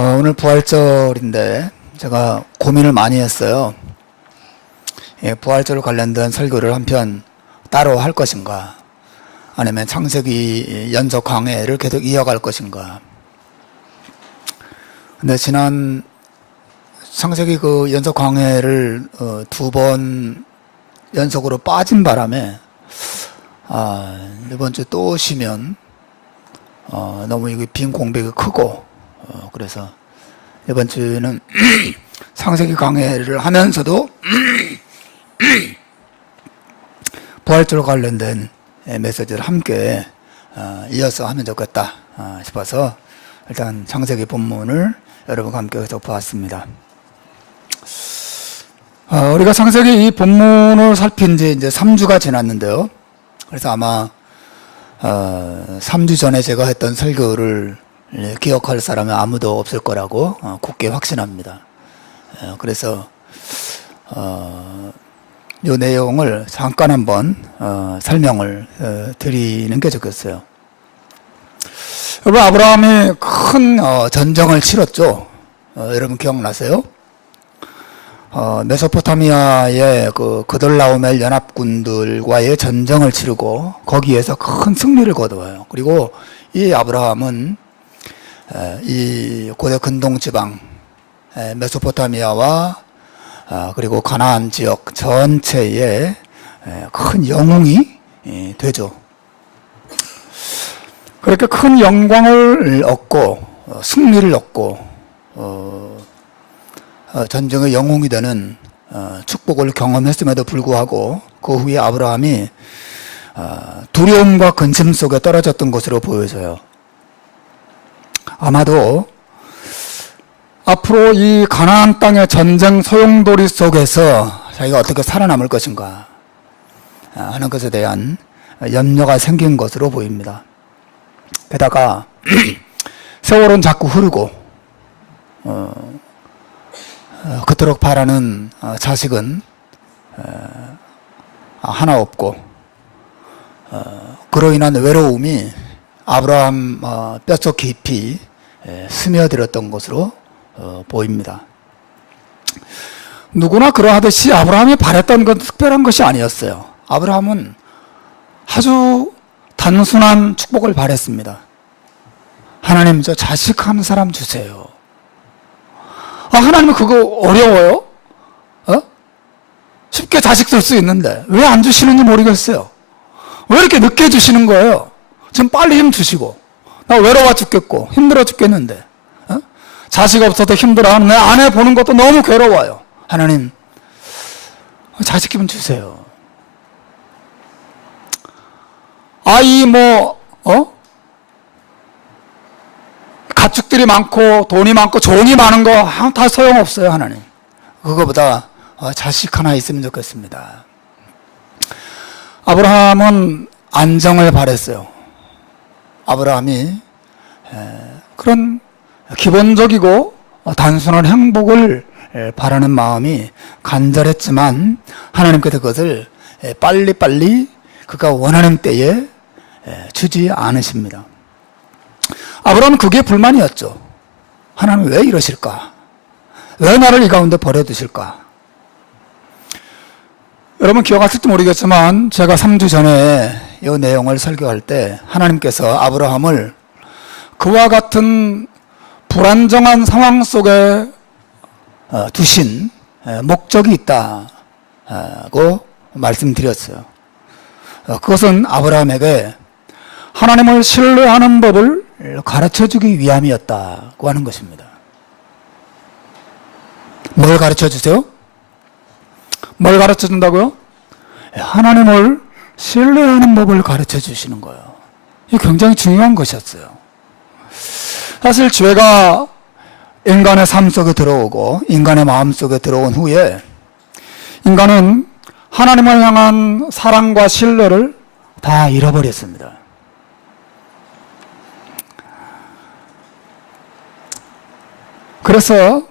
오늘 부활절인데 제가 고민을 많이 했어요. 부활절 관련된 설교를 한편 따로 할 것인가, 아니면 창세기 연속 강해를 계속 이어갈 것인가. 근데 지난 창세기 그 연속 강해를 2번 연속으로 빠진 바람에 이번 주 또 쉬면 너무 이게 빈 공백이 크고, 그래서 이번 주는 창세기 강해를 하면서도 부활절 관련된 메시지를 함께 이어서 하면 좋겠다 싶어서 일단 창세기 본문을 여러분과 함께 계속 보았습니다. 우리가 창세기 이 본문을 살핀 지 이제 3주가 지났는데요. 그래서 아마 3주 전에 제가 했던 설교를 기억할 사람은 아무도 없을 거라고 굳게 확신합니다. 그래서 이 내용을 잠깐 한번 설명을 드리는 게 좋겠어요. 여러분, 아브라함이 큰 전쟁을 치렀죠. 여러분 기억나세요? 메소포타미아의 그 그돌라오멜 연합군들과의 전쟁을 치르고 거기에서 큰 승리를 거두어요. 그리고 이 아브라함은 이 고대 근동 지방 메소포타미아와 그리고 가나안 지역 전체에 큰 영웅이 되죠. 그렇게 큰 영광을 얻고 승리를 얻고 전쟁의 영웅이 되는 축복을 경험했음에도 불구하고 그 후에 아브라함이 두려움과 근심 속에 떨어졌던 것으로 보여져요. 아마도 앞으로 이 가나안 땅의 전쟁 소용돌이 속에서 자기가 어떻게 살아남을 것인가 하는 것에 대한 염려가 생긴 것으로 보입니다. 게다가 세월은 자꾸 흐르고 그토록 바라는 자식은 하나 없고, 그로 인한 외로움이 아브라함 뼛속 깊이 스며들었던 것으로 보입니다. 누구나 그러하듯이 아브라함이 바랬던 건 특별한 것이 아니었어요. 아브라함은 아주 단순한 축복을 바랬습니다. 하나님, 저 자식 한 사람 주세요. 하나님은 그거 어려워요? 쉽게 자식 줄 수 있는데 왜 안 주시는지 모르겠어요. 왜 이렇게 늦게 주시는 거예요? 지금 빨리 힘 주시고, 나 외로워 죽겠고 힘들어 죽겠는데 자식 없어도 힘들어하는 내 아내 보는 것도 너무 괴로워요. 하나님, 자식 좀 주세요. 아이 가축들이 많고 돈이 많고 종이 많은 거 다 소용없어요. 하나님, 그거보다 자식 하나 있으면 좋겠습니다. 아브라함은 안정을 바랬어요. 아브라함이 그런 기본적이고 단순한 행복을 바라는 마음이 간절했지만 하나님께서 그것을 빨리빨리 그가 원하는 때에 주지 않으십니다. 아브라함은 그게 불만이었죠. 하나님 왜 이러실까? 왜 나를 이 가운데 버려두실까? 여러분 기억하실지 모르겠지만 제가 3주 전에 이 내용을 설교할 때 하나님께서 아브라함을 그와 같은 불안정한 상황 속에 두신 목적이 있다고 말씀드렸어요. 그것은 아브라함에게 하나님을 신뢰하는 법을 가르쳐주기 위함이었다고 하는 것입니다. 뭘 가르쳐주세요? 뭘 가르쳐준다고요? 하나님을 신뢰하는 법을 가르쳐주시는 거예요. 이게 굉장히 중요한 것이었어요. 사실 죄가 인간의 삶 속에 들어오고 인간의 마음 속에 들어온 후에 인간은 하나님을 향한 사랑과 신뢰를 다 잃어버렸습니다. 그래서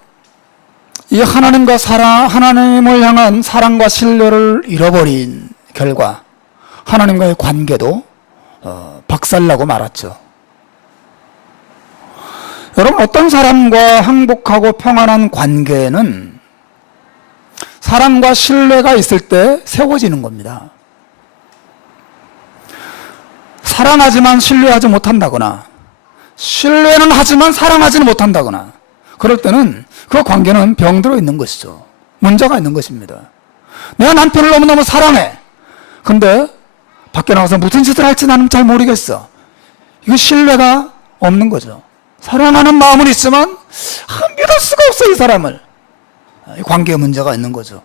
이 하나님을 향한 사랑과 신뢰를 잃어버린 결과 하나님과의 관계도 박살나고 말았죠. 여러분, 어떤 사람과 행복하고 평안한 관계는 사랑과 신뢰가 있을 때 세워지는 겁니다. 사랑하지만 신뢰하지 못한다거나, 신뢰는 하지만 사랑하지는 못한다거나, 그럴 때는 그 관계는 병들어 있는 것이죠. 문제가 있는 것입니다. 내가 남편을 너무너무 사랑해. 근데 밖에 나가서 무슨 짓을 할지 나는 잘 모르겠어. 이거 신뢰가 없는 거죠. 사랑하는 마음은 있지만 믿을 수가 없어, 이 사람을. 이 관계에 문제가 있는 거죠.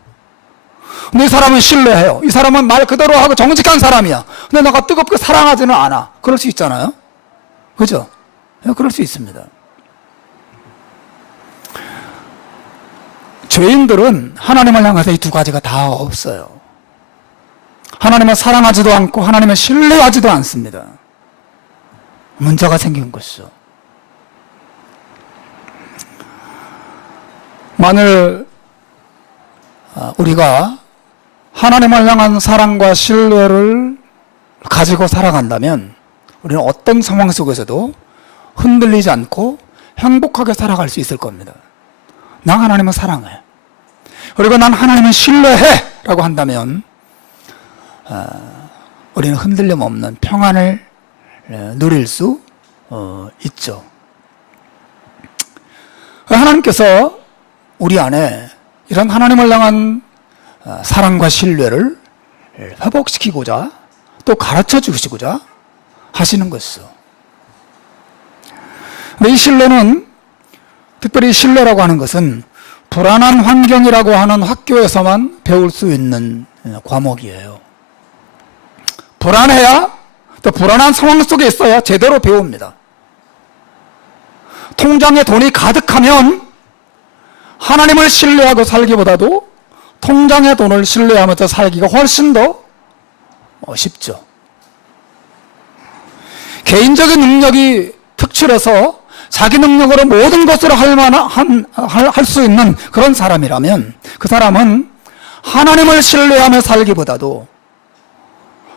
근데 이 사람은 신뢰해요. 이 사람은 말 그대로 하고 정직한 사람이야. 근데 내가 뜨겁게 사랑하지는 않아. 그럴 수 있잖아요. 그죠? 그럴 수 있습니다. 죄인들은 하나님을 향해서 이 두 가지가 다 없어요. 하나님을 사랑하지도 않고 하나님을 신뢰하지도 않습니다. 문제가 생긴 것이죠. 만일 우리가 하나님을 향한 사랑과 신뢰를 가지고 살아간다면 우리는 어떤 상황 속에서도 흔들리지 않고 행복하게 살아갈 수 있을 겁니다. 나 하나님을 사랑해. 그리고 난 하나님을 신뢰해! 라고 한다면 우리는 흔들림 없는 평안을 누릴 수 있죠. 하나님께서 우리 안에 이런 하나님을 향한 사랑과 신뢰를 회복시키고자 또 가르쳐 주시고자 하시는 것이죠. 근데 이 신뢰는, 특별히 신뢰라고 하는 것은 불안한 환경이라고 하는 학교에서만 배울 수 있는 과목이에요. 불안해야, 또 불안한 상황 속에 있어야 제대로 배웁니다. 통장에 돈이 가득하면 하나님을 신뢰하고 살기보다도 통장의 돈을 신뢰하면서 살기가 훨씬 더 쉽죠. 개인적인 능력이 특출해서 자기 능력으로 모든 것을 할 수 있는 그런 사람이라면 그 사람은 하나님을 신뢰하며 살기보다도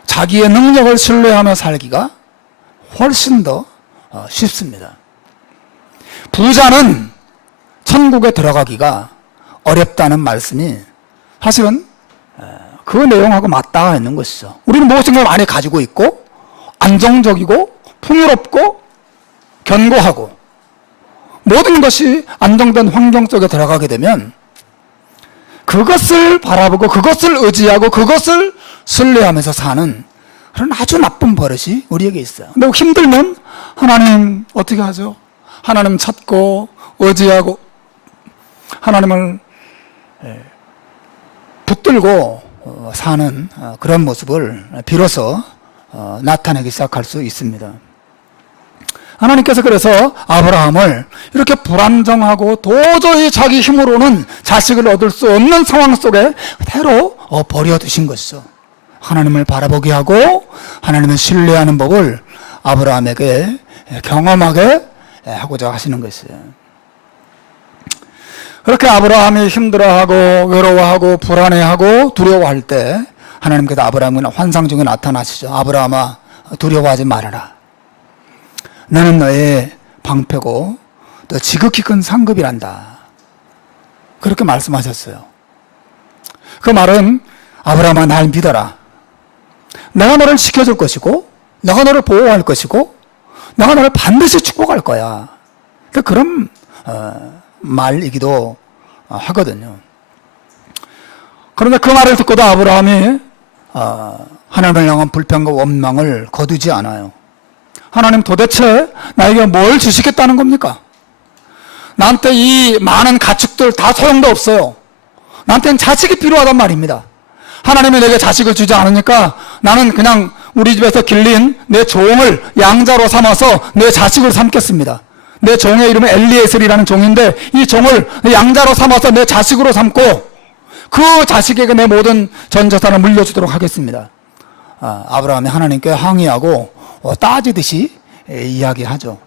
자기의 능력을 신뢰하며 살기가 훨씬 더 쉽습니다. 부자는 천국에 들어가기가 어렵다는 말씀이 사실은 그 내용하고 맞닿아 있는 것이죠. 우리는 무엇인 걸 많이 가지고 있고 안정적이고 풍요롭고 견고하고 모든 것이 안정된 환경 속에 들어가게 되면 그것을 바라보고 그것을 의지하고 그것을 신뢰하면서 사는 그런 아주 나쁜 버릇이 우리에게 있어요. 근데 힘들면 하나님 어떻게 하죠? 하나님 찾고 의지하고 하나님을 붙들고 사는 그런 모습을 비로소 나타내기 시작할 수 있습니다. 하나님께서 그래서 아브라함을 이렇게 불안정하고 도저히 자기 힘으로는 자식을 얻을 수 없는 상황 속에 그대로 버려두신 것이죠. 하나님을 바라보게 하고 하나님을 신뢰하는 법을 아브라함에게 경험하게 하고자 하시는 것이에요. 그렇게 아브라함이 힘들어하고 외로워하고 불안해하고 두려워할 때 하나님께서 아브라함은 환상 중에 나타나시죠. 아브라함아, 두려워하지 말아라. 나는 너의 방패고 또 지극히 큰 상급이란다. 그렇게 말씀하셨어요. 그 말은 아브라함아, 날 믿어라. 내가 너를 지켜줄 것이고 내가 너를 보호할 것이고 내가 너를 반드시 축복할 거야. 그런 말이기도 하거든요. 그런데 그 말을 듣고도 아브라함이 하나님을 향한 불평과 원망을 거두지 않아요. 하나님, 도대체 나에게 뭘 주시겠다는 겁니까? 나한테 이 많은 가축들 다 소용도 없어요. 나한테는 자식이 필요하단 말입니다. 하나님이 내게 자식을 주지 않으니까 나는 그냥 우리 집에서 길린 내 종을 양자로 삼아서 내 자식을 삼겠습니다. 내 종의 이름은 엘리에셀이라는 종인데 이 종을 양자로 삼아서 내 자식으로 삼고 그 자식에게 내 모든 전 재산을 물려주도록 하겠습니다. 아브라함이 하나님께 항의하고 따지듯이 이야기하죠.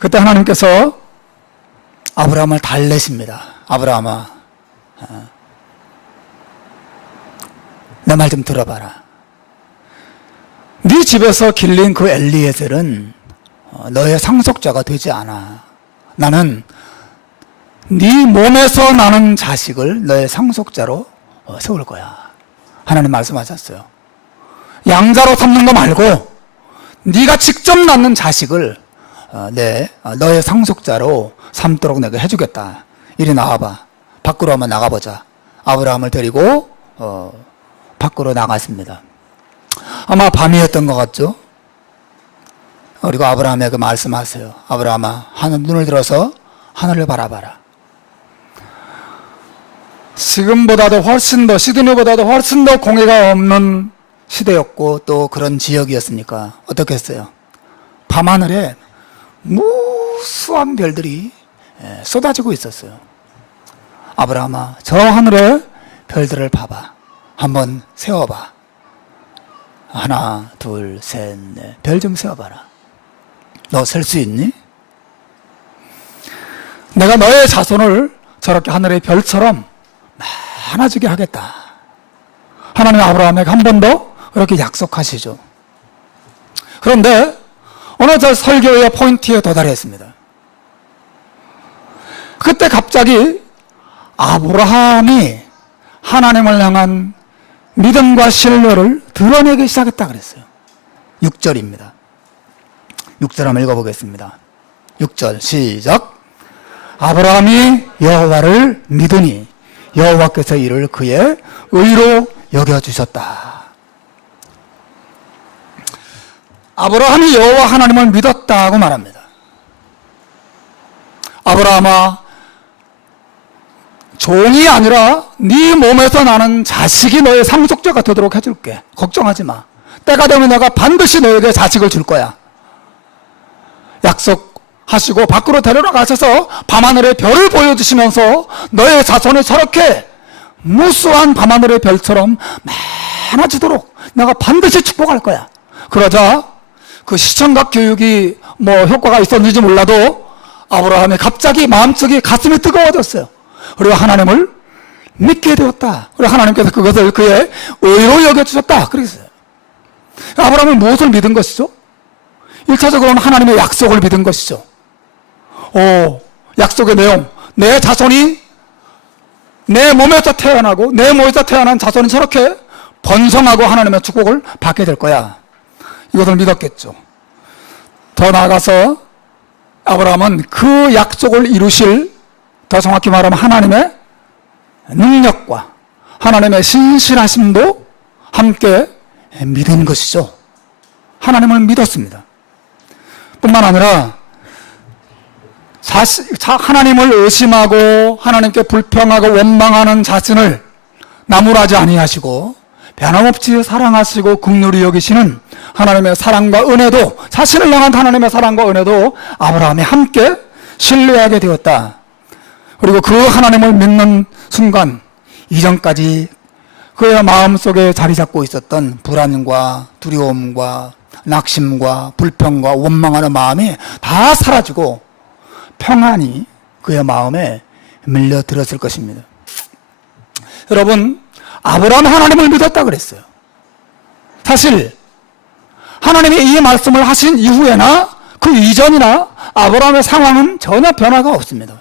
그때 하나님께서 아브라함을 달래십니다. 아브라함아, 내 말 좀 들어봐라. 네 집에서 길린 그 엘리에셀은 너의 상속자가 되지 않아. 나는 네 몸에서 나는 자식을 너의 상속자로 세울 거야. 하나님 말씀하셨어요. 양자로 삼는 거 말고 네가 직접 낳는 자식을 너의 상속자로 삼도록 내가 해주겠다. 이리 나와봐. 밖으로 한번 나가보자. 아브라함을 데리고 밖으로 나갔습니다. 아마 밤이었던 것 같죠? 그리고 아브라함에게 말씀하세요. 아브라함아, 눈을 들어서 하늘을 바라봐라. 지금보다도 훨씬 더, 시드니보다도 훨씬 더 공해가 없는 시대였고 또 그런 지역이었으니까 어떻게 했어요? 밤하늘에 무수한 별들이 쏟아지고 있었어요. 아브라함아, 저 하늘에 별들을 봐봐. 한번 세워봐. 하나, 둘, 셋, 넷. 별 좀 세워봐라. 너 셀 수 있니? 내가 너의 자손을 저렇게 하늘의 별처럼 많아지게 하겠다. 하나님 아브라함에게 한 번 더 그렇게 약속하시죠. 그런데 어느 저 설교의 포인트에 도달했습니다. 그때 갑자기 아브라함이 하나님을 향한 믿음과 신뢰를 드러내기 시작했다 그랬어요. 6절입니다. 6절 한번 읽어보겠습니다. 6절 시작. 아브라함이 여호와를 믿으니 여호와께서 이를 그의 의로 여겨주셨다. 아브라함이 여호와 하나님을 믿었다고 말합니다. 아브라함아, 종이 아니라 네 몸에서 나는 자식이 너의 상속자가 되도록 해줄게. 걱정하지 마. 때가 되면 내가 반드시 너에게 자식을 줄 거야. 약속하시고 밖으로 데려가셔서 밤하늘의 별을 보여주시면서 너의 자손이 저렇게 무수한 밤하늘의 별처럼 많아지도록 내가 반드시 축복할 거야. 그러자 그 시청각 교육이 효과가 있었는지 몰라도 아브라함이 갑자기 마음속이 가슴이 뜨거워졌어요. 그리고 하나님을 믿게 되었다. 그리고 하나님께서 그것을 그의 의로 여겨주셨다. 그랬어요. 아브라함은 무엇을 믿은 것이죠? 1차적으로는 하나님의 약속을 믿은 것이죠. 약속의 내용. 내 자손이 내 몸에서 태어나고 내 몸에서 태어난 자손이 저렇게 번성하고 하나님의 축복을 받게 될 거야. 이것을 믿었겠죠. 더 나아가서 아브라함은 그 약속을 이루실, 더 정확히 말하면 하나님의 능력과 하나님의 신실하심도 함께 믿은 것이죠. 하나님을 믿었습니다. 뿐만 아니라 하나님을 의심하고 하나님께 불평하고 원망하는 자신을 나무라지 아니하시고 변함없이 사랑하시고 긍휼히 여기시는 하나님의 사랑과 은혜도, 자신을 향한 하나님의 사랑과 은혜도 아브라함이 함께 신뢰하게 되었다. 그리고 그 하나님을 믿는 순간 이전까지 그의 마음속에 자리 잡고 있었던 불안과 두려움과 낙심과 불평과 원망하는 마음이 다 사라지고 평안이 그의 마음에 밀려들었을 것입니다. 여러분, 아브라함 하나님을 믿었다 그랬어요. 사실 하나님이 이 말씀을 하신 이후에나 그 이전이나 아브라함의 상황은 전혀 변화가 없습니다.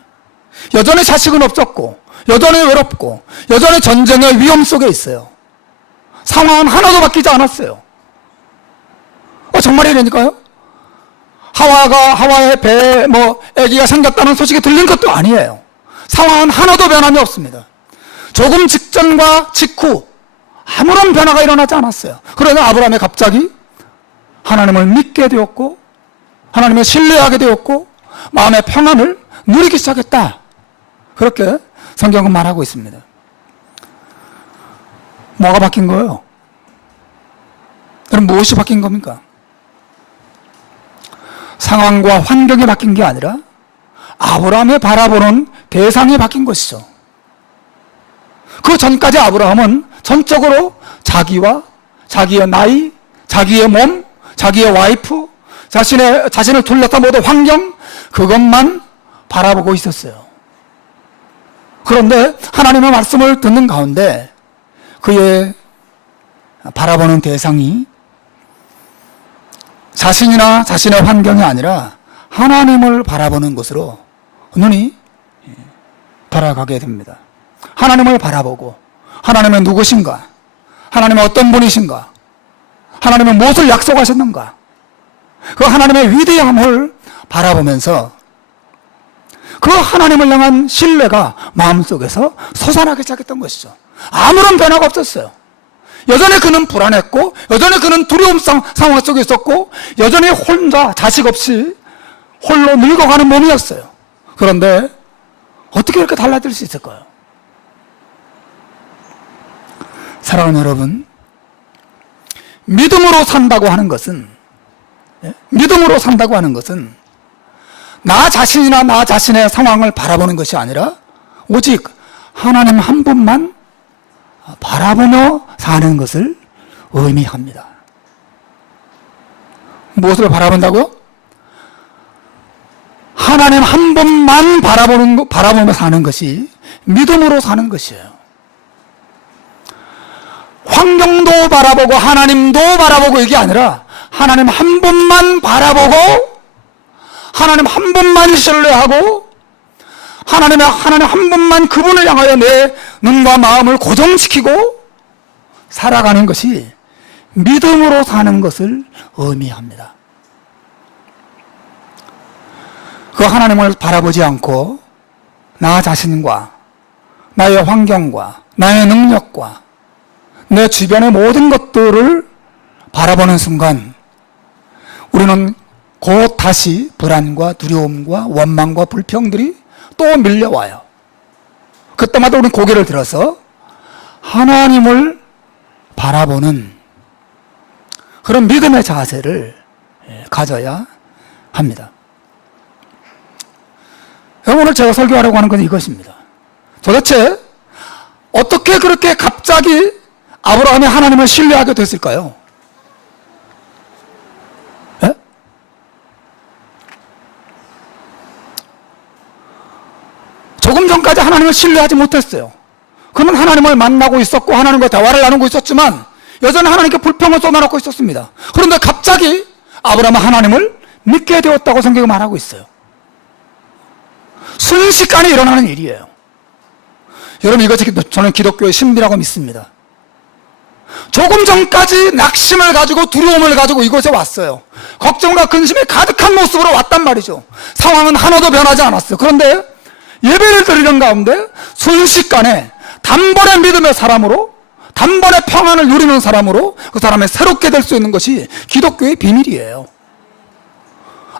여전히 자식은 없었고 여전히 외롭고 여전히 전쟁의 위험 속에 있어요. 상황은 하나도 바뀌지 않았어요. 정말이라니까요. 하와의 배에 아기가 생겼다는 소식이 들린 것도 아니에요. 상황은 하나도 변함이 없습니다. 조금 직전과 직후 아무런 변화가 일어나지 않았어요. 그러나 아브라함이 갑자기 하나님을 믿게 되었고 하나님을 신뢰하게 되었고 마음의 평안을 누리기 시작했다. 그렇게 성경은 말하고 있습니다. 뭐가 바뀐 거예요? 그럼 무엇이 바뀐 겁니까? 상황과 환경이 바뀐 게 아니라 아브라함이 바라보는 대상이 바뀐 것이죠. 그 전까지 아브라함은 전적으로 자기와 자기의 나이, 자기의 몸, 자기의 와이프, 자신을 둘러싼 모든 환경, 그것만 바라보고 있었어요. 그런데 하나님의 말씀을 듣는 가운데 그의 바라보는 대상이 자신이나 자신의 환경이 아니라 하나님을 바라보는 것으로 눈이 돌아가게 됩니다. 하나님을 바라보고 하나님은 누구신가? 하나님은 어떤 분이신가? 하나님은 무엇을 약속하셨는가? 그 하나님의 위대함을 바라보면서 그 하나님을 향한 신뢰가 마음속에서 솟아나기 시작했던 것이죠. 아무런 변화가 없었어요. 여전히 그는 불안했고, 여전히 그는 두려움 상황 속에 있었고, 여전히 혼자 자식 없이 홀로 늙어가는 몸이었어요. 그런데 어떻게 이렇게 달라질 수 있을까요? 사랑하는 여러분, 믿음으로 산다고 하는 것은, 믿음으로 산다고 하는 것은 나 자신이나 나 자신의 상황을 바라보는 것이 아니라 오직 하나님 한 분만 바라보며 사는 것을 의미합니다. 무엇을 바라본다고요? 하나님 한 분만 바라보며 사는 것이 믿음으로 사는 것이에요. 환경도 바라보고 하나님도 바라보고 이게 아니라 하나님 한 분만 바라보고 하나님 한 분만 신뢰하고 하나님 한 분만 그분을 향하여 내 눈과 마음을 고정시키고 살아가는 것이 믿음으로 사는 것을 의미합니다. 그 하나님을 바라보지 않고 나 자신과 나의 환경과 나의 능력과 내 주변의 모든 것들을 바라보는 순간 우리는 곧 다시 불안과 두려움과 원망과 불평들이 또 밀려와요. 그때마다 우리는 고개를 들어서 하나님을 바라보는 그런 믿음의 자세를 가져야 합니다. 오늘 제가 설교하려고 하는 건 이것입니다. 도대체 어떻게 그렇게 갑자기 아브라함이 하나님을 신뢰하게 됐을까요? 예? 조금 전까지 하나님을 신뢰하지 못했어요. 그는 하나님을 만나고 있었고 하나님과 대화를 나누고 있었지만 여전히 하나님께 불평을 쏟아놓고 있었습니다. 그런데 갑자기 아브라함은 하나님을 믿게 되었다고 성경이 말하고 있어요. 순식간에 일어나는 일이에요. 여러분, 이것이 저는 기독교의 신비라고 믿습니다. 조금 전까지 낙심을 가지고 두려움을 가지고 이곳에 왔어요. 걱정과 근심이 가득한 모습으로 왔단 말이죠. 상황은 하나도 변하지 않았어요. 그런데 예배를 드리는 가운데 순식간에 단번에 믿음의 사람으로, 단번에 평안을 누리는 사람으로 그 사람이 새롭게 될 수 있는 것이 기독교의 비밀이에요.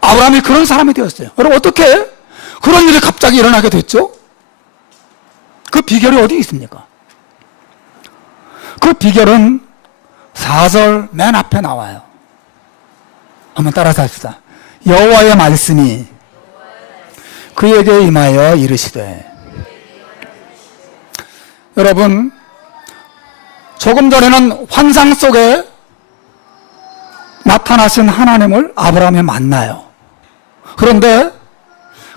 아브라함이 그런 사람이 되었어요. 여러분, 어떻게 그런 일이 갑자기 일어나게 됐죠? 그 비결이 어디 있습니까? 그 비결은 4절 맨 앞에 나와요. 한번 따라서 합시다. 여호와의 말씀이 그에게 임하여 이르시되. 여러분, 조금 전에는 환상 속에 나타나신 하나님을 아브라함이 만나요. 그런데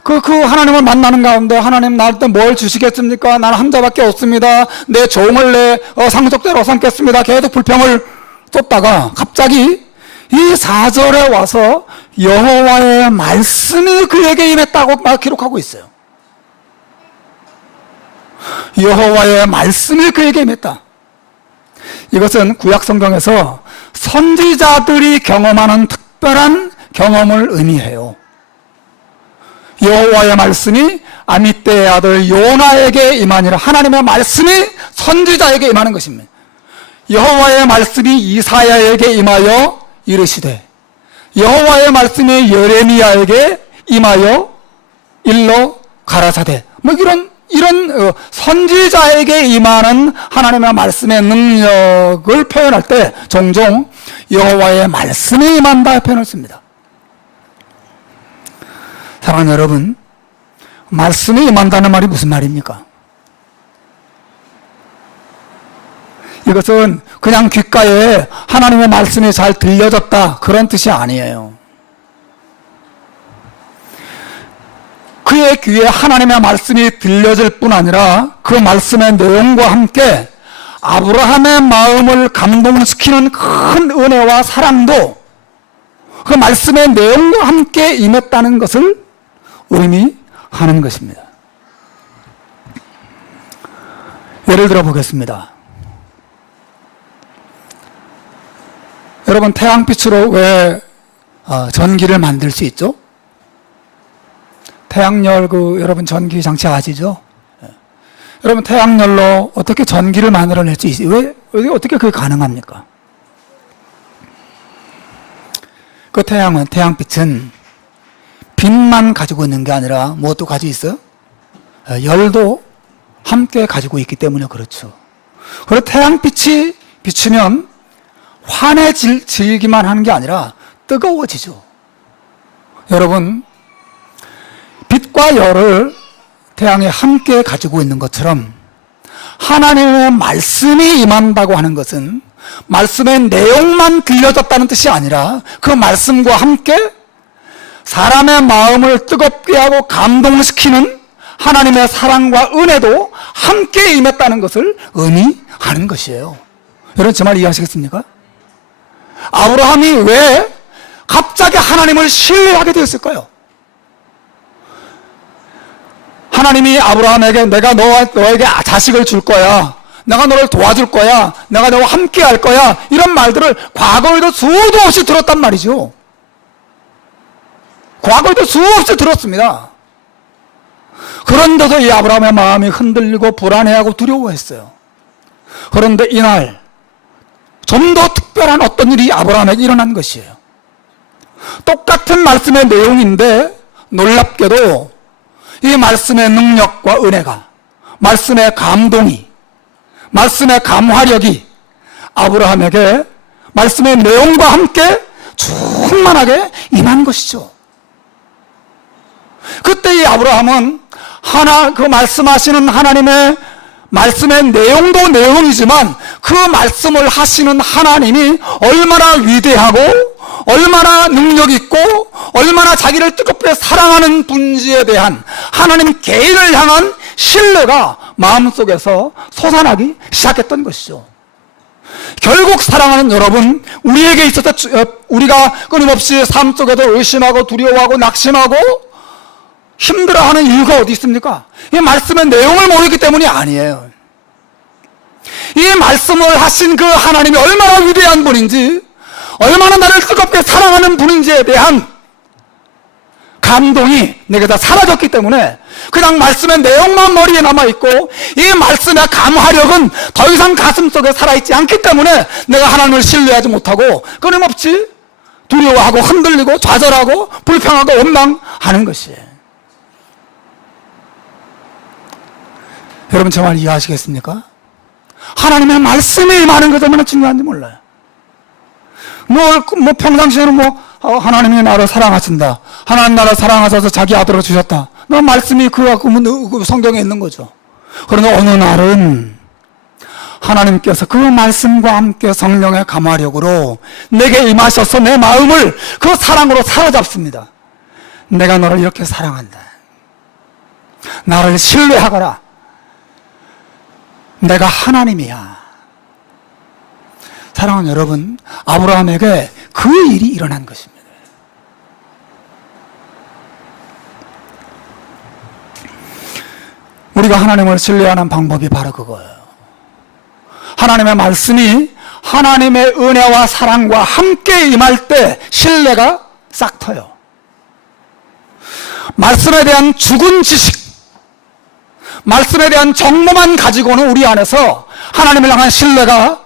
그 하나님을 만나는 가운데 하나님 나한테 뭘 주시겠습니까? 나는 한 자밖에 없습니다. 내 종을 내 상속대로 삼겠습니다. 계속 불평을 쏟다가 갑자기 이 4절에 와서 여호와의 말씀이 그에게 임했다고 막 기록하고 있어요. 여호와의 말씀이 그에게 임했다. 이것은 구약 성경에서 선지자들이 경험하는 특별한 경험을 의미해요. 여호와의 말씀이 아미떼의 아들 요나에게 임하니라. 하나님의 말씀이 선지자에게 임하는 것입니다. 여호와의 말씀이 이사야에게 임하여 이르시되, 여호와의 말씀이 예레미야에게 임하여 일러 가라사대. 뭐 이런 선지자에게 임하는 하나님의 말씀의 능력을 표현할 때 종종 여호와의 말씀이 임한다 표현을 씁니다. 사랑하는 여러분, 말씀이 임한다는 말이 무슨 말입니까? 이것은 그냥 귓가에 하나님의 말씀이 잘 들려졌다 그런 뜻이 아니에요. 그의 귀에 하나님의 말씀이 들려질 뿐 아니라 그 말씀의 내용과 함께 아브라함의 마음을 감동시키는 큰 은혜와 사랑도 그 말씀의 내용과 함께 임했다는 것을 의미하는 것입니다. 예를 들어 보겠습니다. 여러분, 태양빛으로 왜 전기를 만들 수 있죠? 태양열, 여러분 전기 장치 아시죠? 여러분, 태양열로 어떻게 전기를 만들어낼 수 있어요? 왜 어떻게 그게 가능합니까? 그 태양빛은 빛만 가지고 있는 게 아니라 무엇도 가지고 있어요? 열도 함께 가지고 있기 때문에 그렇죠. 그리고 태양빛이 비추면 환해지기만 하는 게 아니라 뜨거워지죠. 여러분, 빛과 열을 태양이 함께 가지고 있는 것처럼 하나님의 말씀이 임한다고 하는 것은 말씀의 내용만 들려졌다는 뜻이 아니라 그 말씀과 함께 사람의 마음을 뜨겁게 하고 감동시키는 하나님의 사랑과 은혜도 함께 임했다는 것을 의미하는 것이에요. 여러분, 제 말 이해하시겠습니까? 아브라함이 왜 갑자기 하나님을 신뢰하게 되었을까요? 하나님이 아브라함에게 내가 너에게 자식을 줄 거야, 내가 너를 도와줄 거야, 내가 너와 함께 할 거야, 이런 말들을 과거에도 수도 없이 들었단 말이죠. 과거에도 수없이 들었습니다. 그런데도 이 아브라함의 마음이 흔들리고 불안해하고 두려워했어요. 그런데 이날 좀 더 특별한 어떤 일이 아브라함에게 일어난 것이에요. 똑같은 말씀의 내용인데 놀랍게도 이 말씀의 능력과 은혜가, 말씀의 감동이, 말씀의 감화력이 아브라함에게 말씀의 내용과 함께 충만하게 임한 것이죠. 그때 이 아브라함은 그 말씀하시는 하나님의 말씀의 내용도 내용이지만 그 말씀을 하시는 하나님이 얼마나 위대하고 얼마나 능력 있고 얼마나 자기를 뜨겁게 사랑하는 분지에 대한 하나님 개인을 향한 신뢰가 마음속에서 솟아나기 시작했던 것이죠. 결국 사랑하는 여러분, 우리에게 있어서 우리가 끊임없이 삶 속에서 의심하고 두려워하고 낙심하고 힘들어하는 이유가 어디 있습니까? 이 말씀의 내용을 모르기 때문이 아니에요. 이 말씀을 하신 그 하나님이 얼마나 위대한 분인지, 얼마나 나를 뜨겁게 사랑하는 분인지에 대한 감동이 내게 다 사라졌기 때문에 그냥 말씀의 내용만 머리에 남아있고 이 말씀의 감화력은 더 이상 가슴속에 살아있지 않기 때문에 내가 하나님을 신뢰하지 못하고 끊임없이 두려워하고 흔들리고 좌절하고 불평하고 원망하는 것이에요. 여러분, 제 말 이해하시겠습니까? 하나님의 말씀이 임하는 것 얼마나 중요한지 몰라요. 평상시에는 하나님이 나를 사랑하신다, 하나님 나를 사랑하셔서 자기 아들을 주셨다, 말씀이 그 성경에 있는 거죠. 그런데 어느 날은 하나님께서 그 말씀과 함께 성령의 감화력으로 내게 임하셔서 내 마음을 그 사랑으로 사로잡습니다. 내가 너를 이렇게 사랑한다, 나를 신뢰하거라, 내가 하나님이야. 사랑하는 여러분, 아브라함에게 그 일이 일어난 것입니다. 우리가 하나님을 신뢰하는 방법이 바로 그거예요. 하나님의 말씀이 하나님의 은혜와 사랑과 함께 임할 때 신뢰가 싹 터요. 말씀에 대한 죽은 지식, 말씀에 대한 정보만 가지고는 우리 안에서 하나님을 향한 신뢰가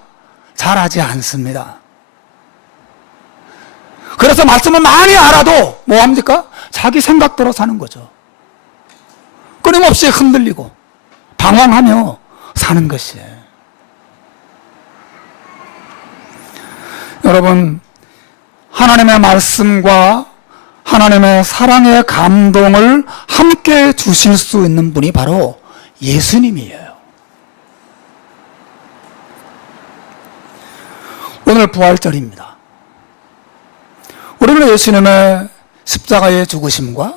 자라지 않습니다. 그래서 말씀을 많이 알아도 뭐합니까? 자기 생각대로 사는 거죠. 끊임없이 흔들리고 방황하며 사는 것이에요. 여러분, 하나님의 말씀과 하나님의 사랑의 감동을 함께 주실 수 있는 분이 바로 예수님이에요. 오늘 부활절입니다. 우리는 예수님의 십자가의 죽으심과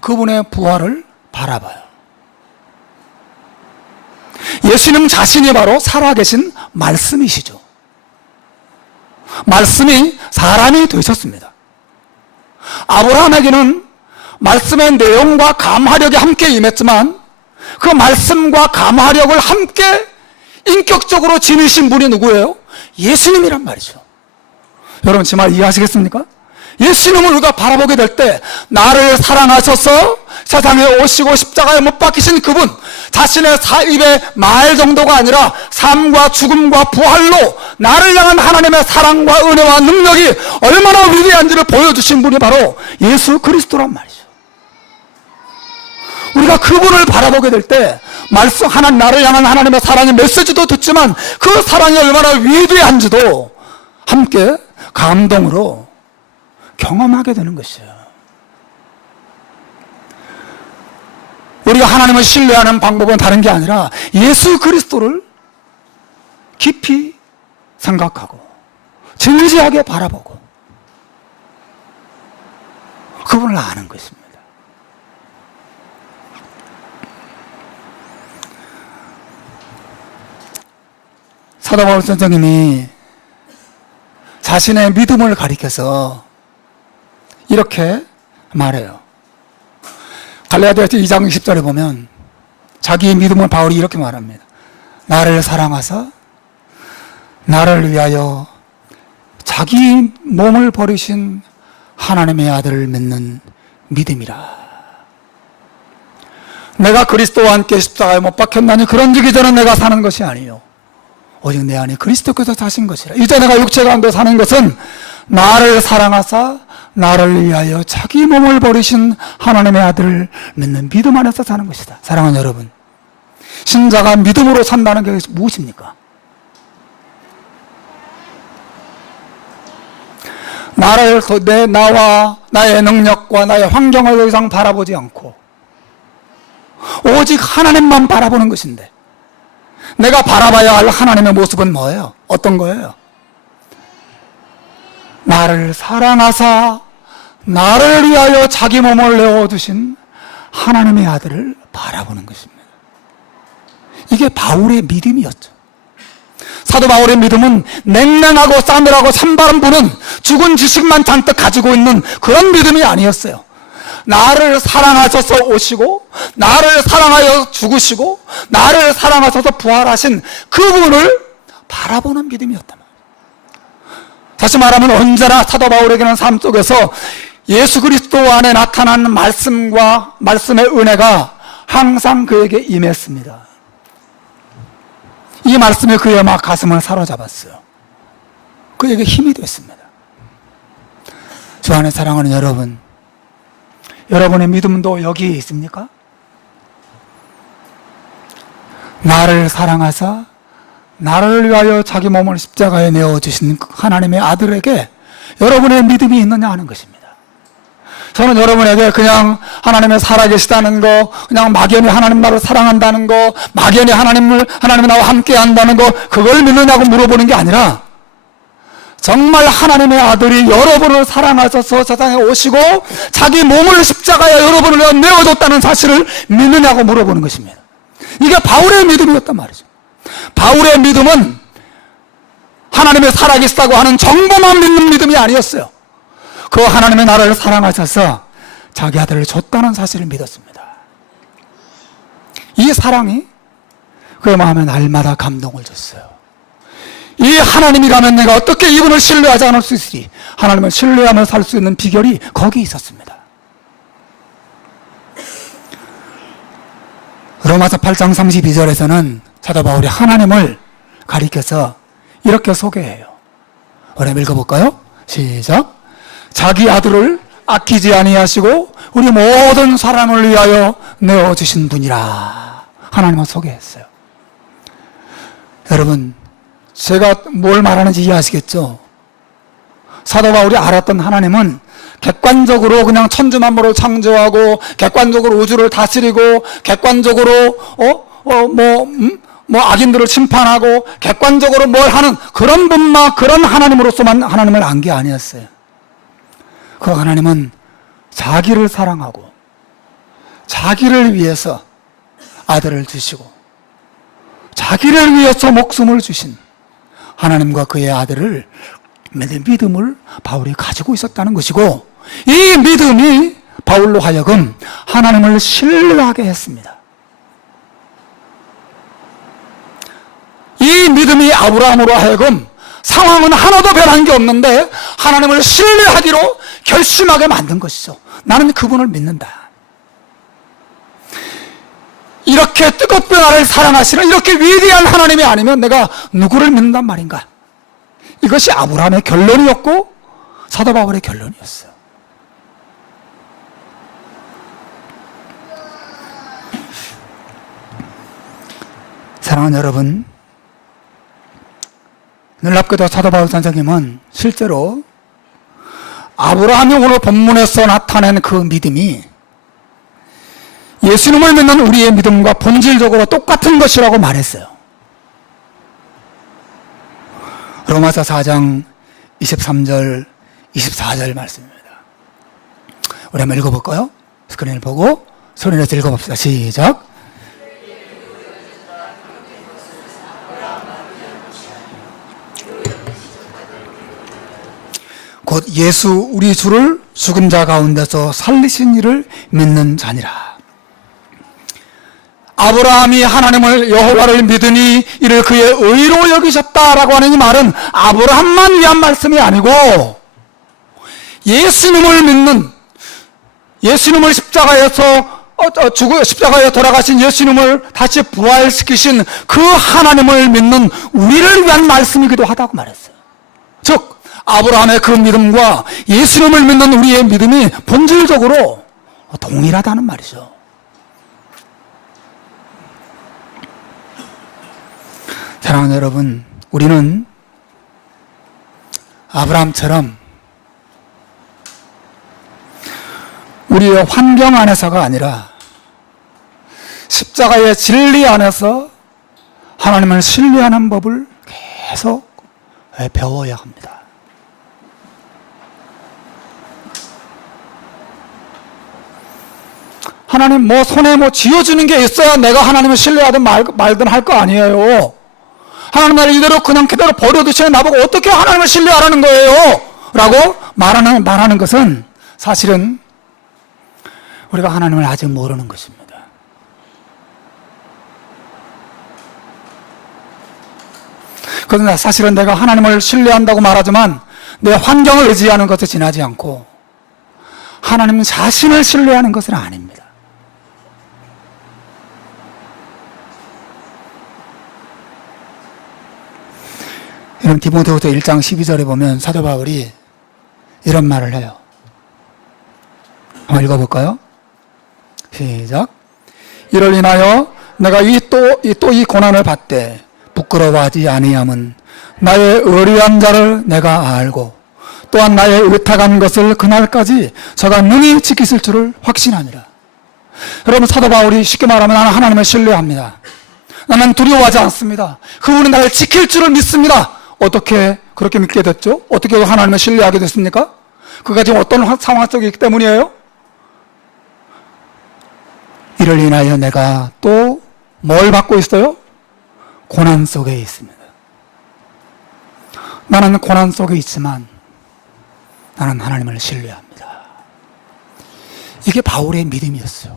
그분의 부활을 바라봐요. 예수님 자신이 바로 살아계신 말씀이시죠. 말씀이 사람이 되셨습니다. 아브라함에게는 말씀의 내용과 감화력이 함께 임했지만 그 말씀과 감화력을 함께 인격적으로 지니신 분이 누구예요? 예수님이란 말이죠. 여러분 제 말 이해하시겠습니까? 예수님을 우리가 바라보게 될 때 나를 사랑하셔서 세상에 오시고 십자가에 못 박히신 그분, 자신의 입의 말 정도가 아니라 삶과 죽음과 부활로 나를 향한 하나님의 사랑과 은혜와 능력이 얼마나 위대한지를 보여주신 분이 바로 예수 그리스도란 말이죠. 우리가 그분을 바라보게 될 때 말씀 나를 향한 하나님의 사랑의 메시지도 듣지만 그 사랑이 얼마나 위대한지도 함께 감동으로 경험하게 되는 것이에요. 우리가 하나님을 신뢰하는 방법은 다른 게 아니라 예수 그리스도를 깊이 생각하고 진지하게 바라보고 그분을 아는 것입니다. 사도 바울 선생님이 자신의 믿음을 가리켜서 이렇게 말해요. 갈라디아서 2장 20절에 보면 자기의 믿음을 바울이 이렇게 말합니다. 나를 사랑하사 나를 위하여 자기 몸을 버리신 하나님의 아들을 믿는 믿음이라. 내가 그리스도와 함께 십자가에 못 박혔나니 그런즉 이제는 내가 사는 것이 아니요 오직 내 안에 그리스도께서 사신 것이라. 이제 내가 육체 가운데 사는 것은 나를 사랑하사 나를 위하여 자기 몸을 버리신 하나님의 아들을 믿는 믿음 안에서 사는 것이다. 사랑하는 여러분, 신자가 믿음으로 산다는 게 무엇입니까? 나와 나의 능력과 나의 환경을 더 이상 바라보지 않고 오직 하나님만 바라보는 것인데, 내가 바라봐야 할 하나님의 모습은 뭐예요? 어떤 거예요? 나를 사랑하사 나를 위하여 자기 몸을 내어주신 하나님의 아들을 바라보는 것입니다. 이게 바울의 믿음이었죠. 사도 바울의 믿음은 냉랭하고 싸늘하고 찬바람 부는 죽은 지식만 잔뜩 가지고 있는 그런 믿음이 아니었어요. 나를 사랑하셔서 오시고 나를 사랑하여 죽으시고 나를 사랑하셔서 부활하신 그분을 바라보는 믿음이었단 말이에요. 다시 말하면 언제나 사도 바울에게는 삶 속에서 예수 그리스도 안에 나타난 말씀과 말씀의 은혜가 항상 그에게 임했습니다. 이 말씀이 그의 막 가슴을 사로잡았어요. 그에게 힘이 됐습니다. 주 안에 사랑하는 여러분, 여러분의 믿음도 여기에 있습니까? 나를 사랑하사 나를 위하여 자기 몸을 십자가에 내어주신 하나님의 아들에게 여러분의 믿음이 있느냐 하는 것입니다. 저는 여러분에게 그냥 하나님의 살아계시다는 거, 그냥 막연히 하나님 나를 사랑한다는 거, 막연히 하나님이 나와 함께 한다는 거, 그걸 믿느냐고 물어보는 게 아니라 정말 하나님의 아들이 여러분을 사랑하셔서 세상에 오시고 자기 몸을 십자가에 여러분을 내어줬다는 사실을 믿느냐고 물어보는 것입니다. 이게 바울의 믿음이었단 말이죠. 바울의 믿음은 하나님의 살아계시다고 하는 정보만 믿는 믿음이 아니었어요. 그 하나님의 나를 사랑하셔서 자기 아들을 줬다는 사실을 믿었습니다. 이 사랑이 그의 마음에 날마다 감동을 줬어요. 이 하나님이라면 내가 어떻게 이분을 신뢰하지 않을 수 있으리? 하나님을 신뢰하며 살 수 있는 비결이 거기 있었습니다. 로마서 8장 32절에서는 사도 바울이 하나님을 가리켜서 이렇게 소개해요. 우리 읽어볼까요? 시작. 자기 아들을 아끼지 아니하시고 우리 모든 사람을 위하여 내어주신 분이라. 하나님을 소개했어요. 여러분, 제가 뭘 말하는지 이해하시겠죠? 사도 바울이 알았던 하나님은 객관적으로 그냥 천지만물을 창조하고 객관적으로 우주를 다스리고 객관적으로 악인들을 심판하고 객관적으로 뭘 하는 그런 분만, 그런 하나님으로서만 하나님을 안 게 아니었어요. 그 하나님은 자기를 사랑하고 자기를 위해서 아들을 주시고 자기를 위해서 목숨을 주신 하나님과 그의 아들을 믿음을 바울이 가지고 있었다는 것이고, 이 믿음이 바울로 하여금 하나님을 신뢰하게 했습니다. 이 믿음이 아브라함으로 하여금 상황은 하나도 변한 게 없는데 하나님을 신뢰하기로 결심하게 만든 것이죠. 나는 그분을 믿는다. 이렇게 뜨겁게 나를 사랑하시는 이렇게 위대한 하나님이 아니면 내가 누구를 믿는단 말인가? 이것이 아브라함의 결론이었고 사도 바울의 결론이었어요. 사랑하는 여러분, 놀랍게도 사도 바울 선생님은 실제로 아브라함이 오늘 본문에서 나타낸 그 믿음이 예수님을 믿는 우리의 믿음과 본질적으로 똑같은 것이라고 말했어요. 로마서 4장 23절, 24절 말씀입니다. 우리 한번 읽어볼까요? 스크린을 보고 소리내서 읽어봅시다. 시작. 곧 예수 우리 주를 죽은 자 가운데서 살리신 이를 믿는 자니라. 아브라함이 하나님을 여호와를 믿으니 이를 그의 의로 여기셨다라고 하는 이 말은 아브라함만 위한 말씀이 아니고 예수님을 믿는, 예수님을 십자가에 돌아가신 예수님을 다시 부활시키신 그 하나님을 믿는 우리를 위한 말씀이기도 하다고 말했어요. 즉 아브라함의 그 믿음과 예수님을 믿는 우리의 믿음이 본질적으로 동일하다는 말이죠. 사랑하는 여러분, 우리는 아브라함처럼 우리의 환경 안에서가 아니라 십자가의 진리 안에서 하나님을 신뢰하는 법을 계속 배워야 합니다. 하나님 손에 쥐어주는 게 있어야 내가 하나님을 신뢰하든 말든 할 거 아니에요. 하나님 나를 이대로 그냥 그대로 버려두시는 나보고 어떻게 하나님을 신뢰하라는 거예요? 라고 말하는 것은 사실은 우리가 하나님을 아직 모르는 것입니다. 그러나 사실은 내가 하나님을 신뢰한다고 말하지만 내 환경을 의지하는 것에 지나지 않고 하나님 자신을 신뢰하는 것은 아닙니다. 이런 디모데후서 1장 12절에 보면 사도 바울이 이런 말을 해요. 한번 읽어볼까요? 시작. 이를 인하여 내가 또 이 고난을 받되 부끄러워하지 아니함은 나의 의리한 자를 내가 알고 또한 나의 의탁한 것을 그날까지 저가 능히 지키실 줄을 확신하니라. 여러분, 사도 바울이 쉽게 말하면 나는 하나님을 신뢰합니다. 나는 두려워하지 않습니다. 그분은 나를 지킬 줄을 믿습니다. 어떻게 그렇게 믿게 됐죠? 어떻게 하나님을 신뢰하게 됐습니까? 그가 지금 어떤 상황 속에 있기 때문이에요? 이를 인하여 내가 또 뭘 받고 있어요? 고난 속에 있습니다. 나는 고난 속에 있지만 나는 하나님을 신뢰합니다. 이게 바울의 믿음이었어요.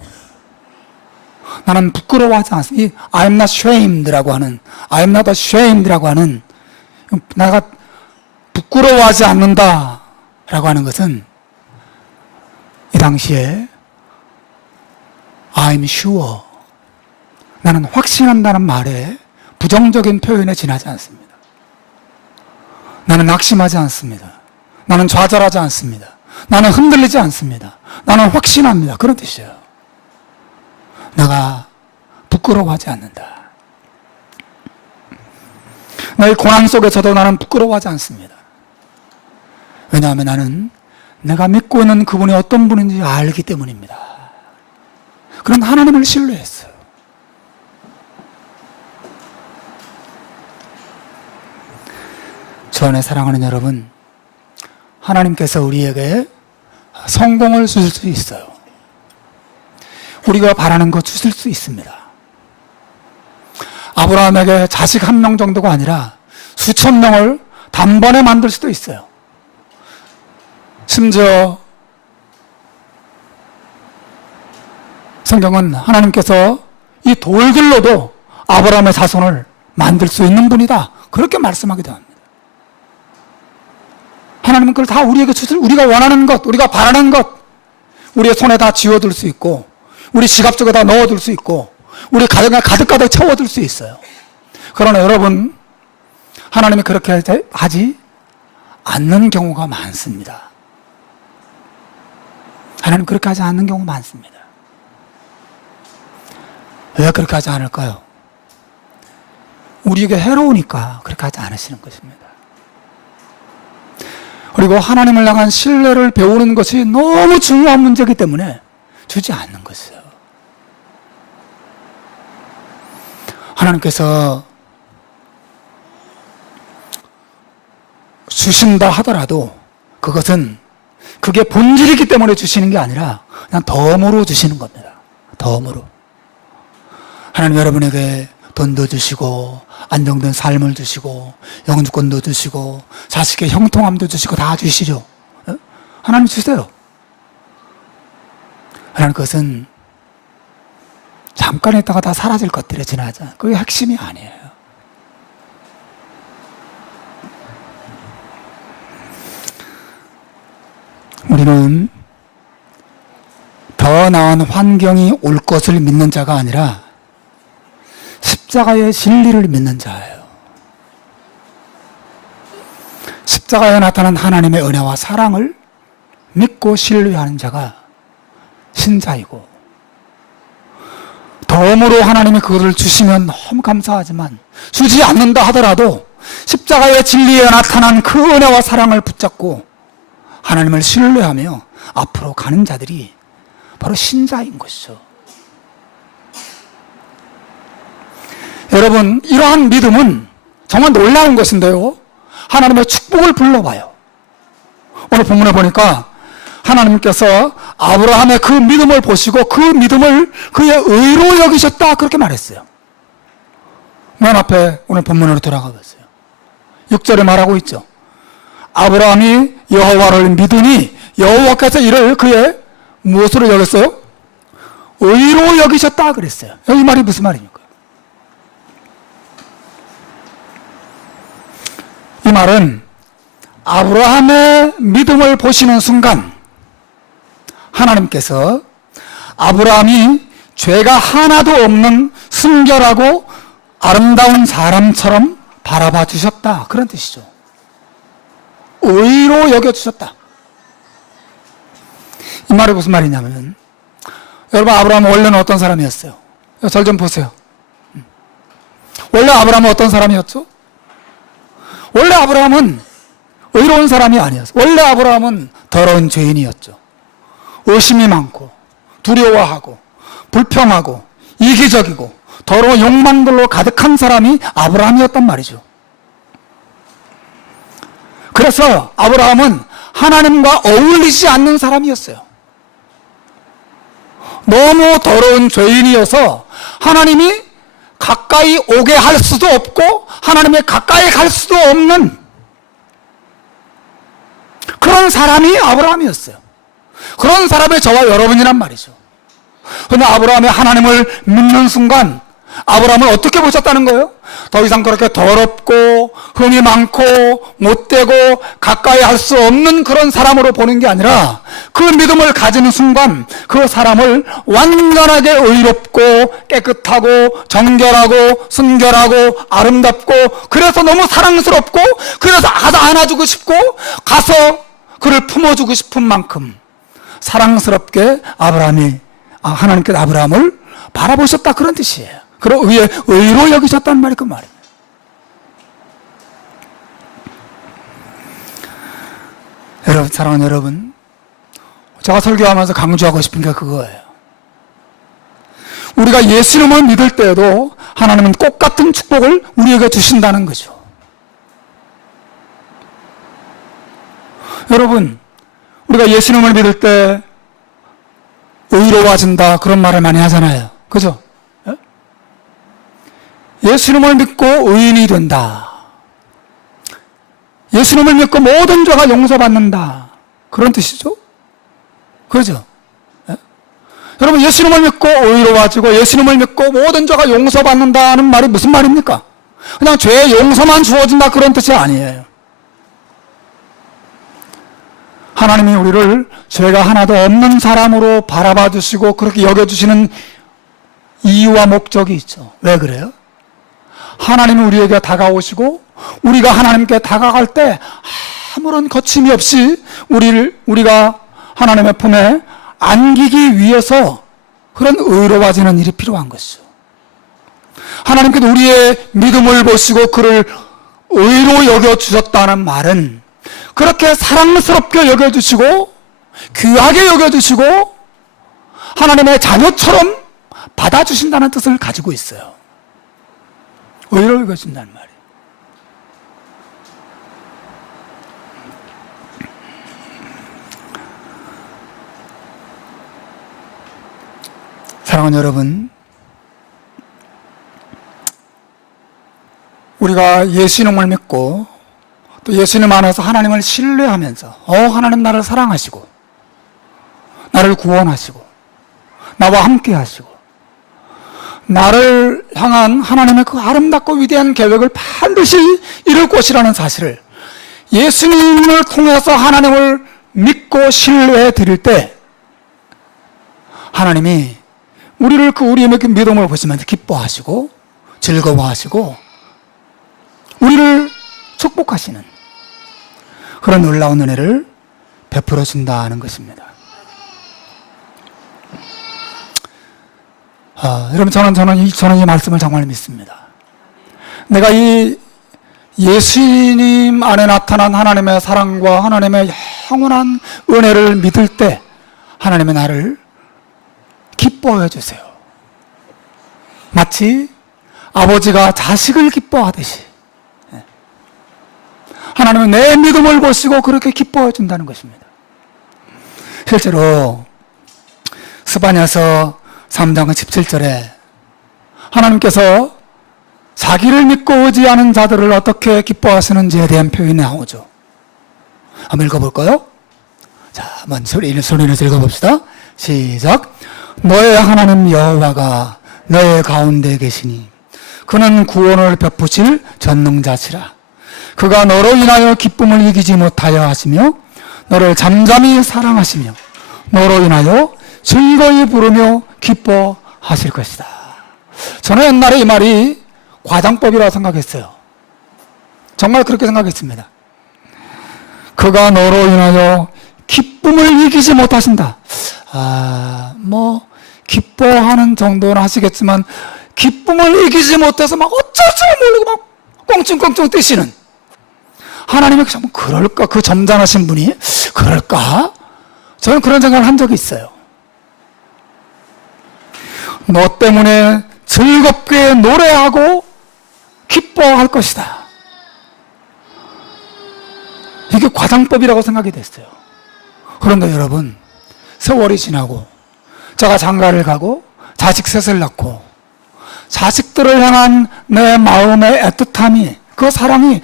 나는 부끄러워하지 않습니다. I'm not ashamed라고 하는 내가 부끄러워하지 않는다라고 하는 것은 이 당시에 I'm sure, 나는 확신한다는 말에 부정적인 표현에 지나지 않습니다. 나는 낙심하지 않습니다. 나는 좌절하지 않습니다. 나는 흔들리지 않습니다. 나는 확신합니다. 그런 뜻이에요. 내가 부끄러워하지 않는다. 나의 고난 속에서도 나는 부끄러워하지 않습니다. 왜냐하면 나는 내가 믿고 있는 그분이 어떤 분인지 알기 때문입니다. 그런 하나님을 신뢰했어요. 저 안에 사랑하는 여러분, 하나님께서 우리에게 성공을 주실 수 있어요. 우리가 바라는 거 주실 수 있습니다. 아브라함에게 자식 1명 정도가 아니라 수천 명을 단번에 만들 수도 있어요. 심지어 성경은 하나님께서 이 돌들로도 아브라함의 자손을 만들 수 있는 분이다, 그렇게 말씀하기도 합니다. 하나님은 그걸 다 우리에게 주실, 우리가 원하는 것, 우리가 바라는 것, 우리의 손에 다 쥐어둘 수 있고, 우리 지갑 속에 다 넣어둘 수 있고, 우리 가정에 가득가득 채워둘 수 있어요. 그러나 여러분, 하나님이 그렇게 하지 않는 경우가 많습니다. 하나님 그렇게 하지 않는 경우가 많습니다. 왜 그렇게 하지 않을까요? 우리에게 해로우니까 그렇게 하지 않으시는 것입니다. 그리고 하나님을 향한 신뢰를 배우는 것이 너무 중요한 문제이기 때문에 주지 않는 것이에요. 하나님께서 주신다 하더라도 그것은 그게 본질이기 때문에 주시는 게 아니라 그냥 덤으로 주시는 겁니다. 덤으로. 하나님 여러분에게 돈도 주시고 안정된 삶을 주시고 영주권도 주시고 자식의 형통함도 주시고 다 주시죠. 하나님 주세요. 하나님 그것은 잠깐 있다가 다 사라질 것들에 지나자. 그게 핵심이 아니에요. 우리는 더 나은 환경이 올 것을 믿는 자가 아니라 십자가의 진리를 믿는 자예요. 십자가에 나타난 하나님의 은혜와 사랑을 믿고 신뢰하는 자가 신자이고, 덤으로 하나님이 그것을 주시면 너무 감사하지만 주지 않는다 하더라도 십자가의 진리에 나타난 그 은혜와 사랑을 붙잡고 하나님을 신뢰하며 앞으로 가는 자들이 바로 신자인 것이죠. 여러분, 이러한 믿음은 정말 놀라운 것인데요, 하나님의 축복을 불러봐요. 오늘 본문에 보니까 하나님께서 아브라함의 그 믿음을 보시고 그 믿음을 그의 의로 여기셨다, 그렇게 말했어요. 맨 앞에 오늘 본문으로 돌아가 봤어요. 6절에 말하고 있죠. 아브라함이 여호와를 믿으니 여호와께서 이를 그의 무엇으로 여겼어요? 의로 여기셨다 그랬어요. 이 말이 무슨 말입니까? 이 말은 아브라함의 믿음을 보시는 순간 하나님께서 아브라함이 죄가 하나도 없는 순결하고 아름다운 사람처럼 바라봐 주셨다, 그런 뜻이죠. 의로 여겨주셨다. 이 말이 무슨 말이냐면, 여러분, 아브라함은 원래는 어떤 사람이었어요? 절 좀 보세요. 원래 아브라함은 어떤 사람이었죠? 원래 아브라함은 의로운 사람이 아니었어요. 원래 아브라함은 더러운 죄인이었죠. 의심이 많고 두려워하고 불평하고 이기적이고 더러운 욕망들로 가득한 사람이 아브라함이었단 말이죠. 그래서 아브라함은 하나님과 어울리지 않는 사람이었어요. 너무 더러운 죄인이어서 하나님이 가까이 오게 할 수도 없고 하나님의 가까이 갈 수도 없는 그런 사람이 아브라함이었어요. 그런 사람이 저와 여러분이란 말이죠. 그런데 아브라함이 하나님을 믿는 순간 아브라함을 어떻게 보셨다는 거예요? 더 이상 그렇게 더럽고 흠이 많고 못되고 가까이 할 수 없는 그런 사람으로 보는 게 아니라 그 믿음을 가지는 순간 그 사람을 완전하게 의롭고 깨끗하고 정결하고 순결하고 아름답고 그래서 너무 사랑스럽고 그래서 가서 안아주고 싶고 가서 그를 품어주고 싶은 만큼 사랑스럽게 하나님께서 아브라함을 바라보셨다, 그런 뜻이에요. 그리고 의로 여기셨다는 말이 그 말입니다. 여러분, 사랑하는 여러분, 제가 설교하면서 강조하고 싶은 게 그거예요. 우리가 예수님을 믿을 때에도 하나님은 똑같은 축복을 우리에게 주신다는 거죠. 여러분, 우리가 예수님을 믿을 때 의로워진다, 그런 말을 많이 하잖아요. 그죠? 예수님을 믿고 의인이 된다. 예수님을 믿고 모든 죄가 용서받는다, 그런 뜻이죠? 그죠? 여러분, 예수님을 믿고 의로워지고 예수님을 믿고 모든 죄가 용서받는다는 말이 무슨 말입니까? 그냥 죄의 용서만 주어진다 그런 뜻이 아니에요. 하나님이 우리를 죄가 하나도 없는 사람으로 바라봐 주시고 그렇게 여겨주시는 이유와 목적이 있죠. 왜 그래요? 하나님이 우리에게 다가오시고 우리가 하나님께 다가갈 때 아무런 거침이 없이 우리가 하나님의 품에 안기기 위해서 그런 의로워지는 일이 필요한 것이죠. 하나님께도 우리의 믿음을 보시고 그를 의로 여겨주셨다는 말은 그렇게 사랑스럽게 여겨주시고 귀하게 여겨주시고 하나님의 자녀처럼 받아주신다는 뜻을 가지고 있어요. 의로 여겨준다는 말이에요. 사랑하는 여러분, 우리가 예수님을 믿고 또 예수님 안에서 하나님을 신뢰하면서 하나님 나를 사랑하시고 나를 구원하시고 나와 함께 하시고 나를 향한 하나님의 그 아름답고 위대한 계획을 반드시 이룰 것이라는 사실을 예수님을 통해서 하나님을 믿고 신뢰해 드릴 때 하나님이 우리의 믿음을 보시면서 기뻐하시고 즐거워하시고 우리를 축복하시는 그런 놀라운 은혜를 베풀어 준다는 것입니다. 여러분, 저는 이 말씀을 정말 믿습니다. 내가 이 예수님 안에 나타난 하나님의 사랑과 하나님의 영원한 은혜를 믿을 때 하나님의 나를 기뻐해 주세요. 마치 아버지가 자식을 기뻐하듯이 하나님은 내 믿음을 보시고 그렇게 기뻐해 준다는 것입니다. 실제로 스바냐서 3장 17절에 하나님께서 자기를 믿고 의지하는 자들을 어떻게 기뻐하시는지에 대한 표현이 나오죠. 한번 읽어볼까요? 자, 한번 소리내서 읽어봅시다. 시작. 너의 하나님 여호와가 너의 가운데 계시니 그는 구원을 베푸실 전능자시라. 그가 너로 인하여 기쁨을 이기지 못하여 하시며 너를 잠잠히 사랑하시며 너로 인하여 즐거이 부르며 기뻐하실 것이다. 저는 옛날에 이 말이 과장법이라고 생각했어요. 정말 그렇게 생각했습니다. 그가 너로 인하여 기쁨을 이기지 못하신다. 기뻐하는 정도는 하시겠지만 기쁨을 이기지 못해서 막 어쩔 줄 모르고 막 꽁충꽁충 뛰시는 하나님이 정말 그럴까? 그 점잖으신 분이 그럴까? 저는 그런 생각을 한 적이 있어요. 너 때문에 즐겁게 노래하고 기뻐할 것이다. 이게 과장법이라고 생각이 됐어요. 그런데 여러분, 세월이 지나고 제가 장가를 가고 자식 셋을 낳고 자식들을 향한 내 마음의 애틋함이, 그 사랑이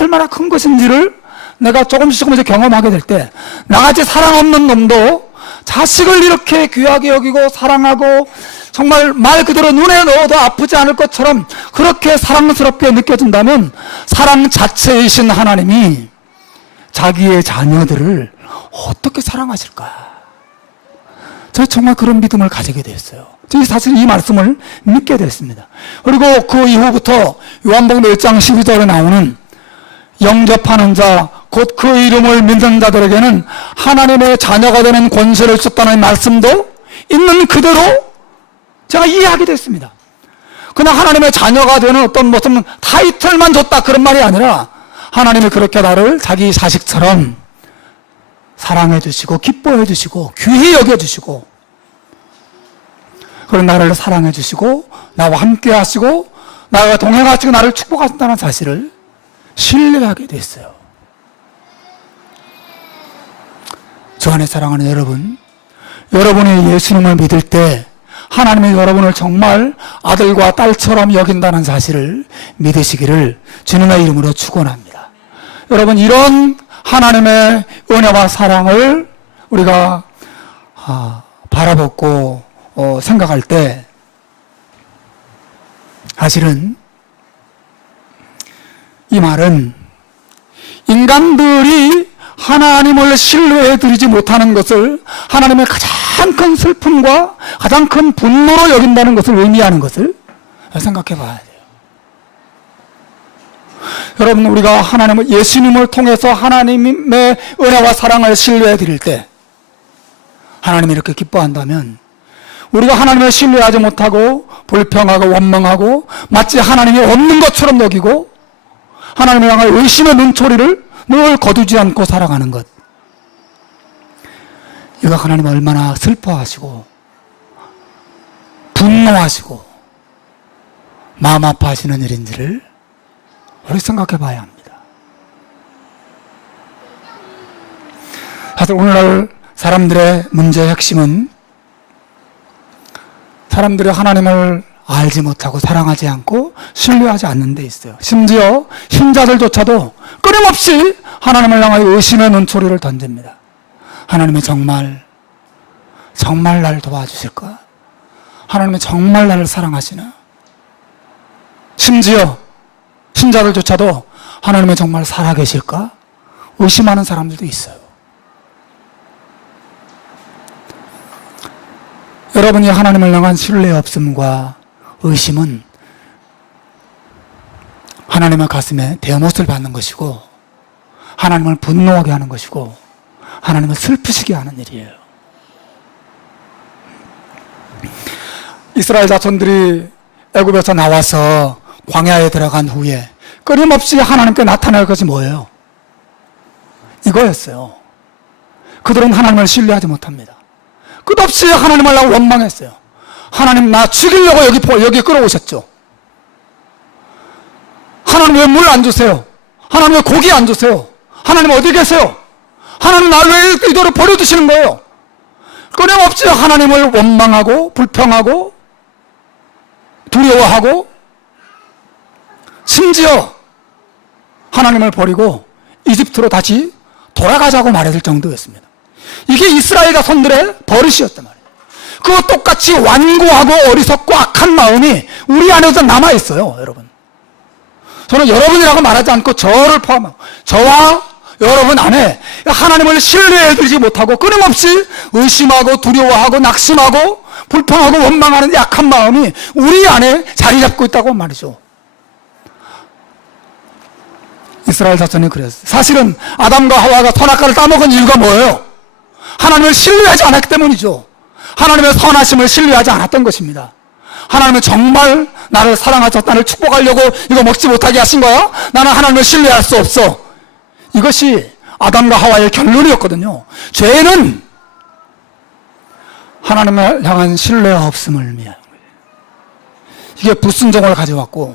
얼마나 큰 것인지를 내가 조금씩 경험하게 될 때 나같이 사랑 없는 놈도 자식을 이렇게 귀하게 여기고 사랑하고 정말 말 그대로 눈에 넣어도 아프지 않을 것처럼 그렇게 사랑스럽게 느껴진다면 사랑 자체이신 하나님이 자기의 자녀들을 어떻게 사랑하실까? 저는 정말 그런 믿음을 가지게 됐어요. 저희 사실 이 말씀을 믿게 됐습니다. 그리고 그 이후부터 요한복음 1장 12절에 나오는 영접하는 자, 곧 그 이름을 믿는 자들에게는 하나님의 자녀가 되는 권세를 줬다는 말씀도 있는 그대로 제가 이해하게 됐습니다. 그냥 하나님의 자녀가 되는 어떤 무슨 타이틀만 줬다 그런 말이 아니라 하나님이 그렇게 나를 자기 자식처럼 사랑해 주시고 기뻐해 주시고 귀히 여겨 주시고 그런 나를 사랑해 주시고 나와 함께 하시고 나와 동행하시고 나를 축복하신다는 사실을 신뢰하게 됐어요. 저 안에 사랑하는 여러분, 여러분이 예수님을 믿을 때 하나님이 여러분을 정말 아들과 딸처럼 여긴다는 사실을 믿으시기를 주님의 이름으로 축원합니다. 여러분, 이런 하나님의 은혜와 사랑을 우리가 바라보고 생각할 때 사실은 이 말은 인간들이 하나님을 신뢰해드리지 못하는 것을 하나님의 가장 큰 슬픔과 가장 큰 분노로 여긴다는 것을 의미하는 것을 생각해 봐야 돼요. 여러분, 우리가 하나님을, 예수님을 통해서 하나님의 은혜와 사랑을 신뢰해드릴 때 하나님이 이렇게 기뻐한다면, 우리가 하나님을 신뢰하지 못하고 불평하고 원망하고 마치 하나님이 없는 것처럼 여기고 하나님을 향한 의심의 눈초리를 늘 거두지 않고 살아가는 것, 이거 하나님 얼마나 슬퍼하시고 분노하시고 마음 아파하시는 일인지를 우리 생각해 봐야 합니다. 사실 오늘날 사람들의 문제의 핵심은 사람들이 하나님을 알지 못하고 사랑하지 않고 신뢰하지 않는 데 있어요. 심지어 신자들조차도 끊임없이 하나님을 향하여 의심의 눈초리를 던집니다. 하나님이 정말 날 도와주실까? 하나님이 정말 나를 사랑하시나? 심지어 신자들조차도 하나님이 정말 살아계실까? 의심하는 사람들도 있어요. 여러분이 하나님을 향한 신뢰 없음과 의심은 하나님의 가슴에 대못을 받는 것이고 하나님을 분노하게 하는 것이고 하나님을 슬프시게 하는 일이에요. 이스라엘 자손들이 애굽에서 나와서 광야에 들어간 후에 끊임없이 하나님께 나타날 것이 뭐예요? 이거였어요. 그들은 하나님을 신뢰하지 못합니다. 끝없이 하나님을 하고 원망했어요. 하나님, 나 죽이려고 여기 끌어오셨죠. 하나님 왜 물 안 주세요? 하나님 왜 고기 안 주세요? 하나님 어디 계세요? 하나님 나를 왜 이대로 버려두시는 거예요? 끊임없이 하나님을 원망하고 불평하고 두려워하고 심지어 하나님을 버리고 이집트로 다시 돌아가자고 말했을 정도였습니다. 이게 이스라엘 자손들의 버릇이었단 말이에요. 그거 똑같이 완고하고 어리석고 악한 마음이 우리 안에서 남아있어요, 여러분. 저는 여러분이라고 말하지 않고 저를 포함하고 저와 여러분 안에 하나님을 신뢰해드리지 못하고 끊임없이 의심하고 두려워하고 낙심하고 불평하고 원망하는 약한 마음이 우리 안에 자리 잡고 있다고 말이죠. 이스라엘 자손이 그랬어요. 사실은 아담과 하와가 선악과를 따먹은 이유가 뭐예요? 하나님을 신뢰하지 않았기 때문이죠. 하나님의 선하심을 신뢰하지 않았던 것입니다. 하나님은 정말 나를 사랑하셔서 나를 축복하려고 이거 먹지 못하게 하신 거야? 나는 하나님을 신뢰할 수 없어. 이것이 아담과 하와의 결론이었거든요. 죄는 하나님을 향한 신뢰가 없음을 의미하는 거예요. 이게 불순종을 가져왔고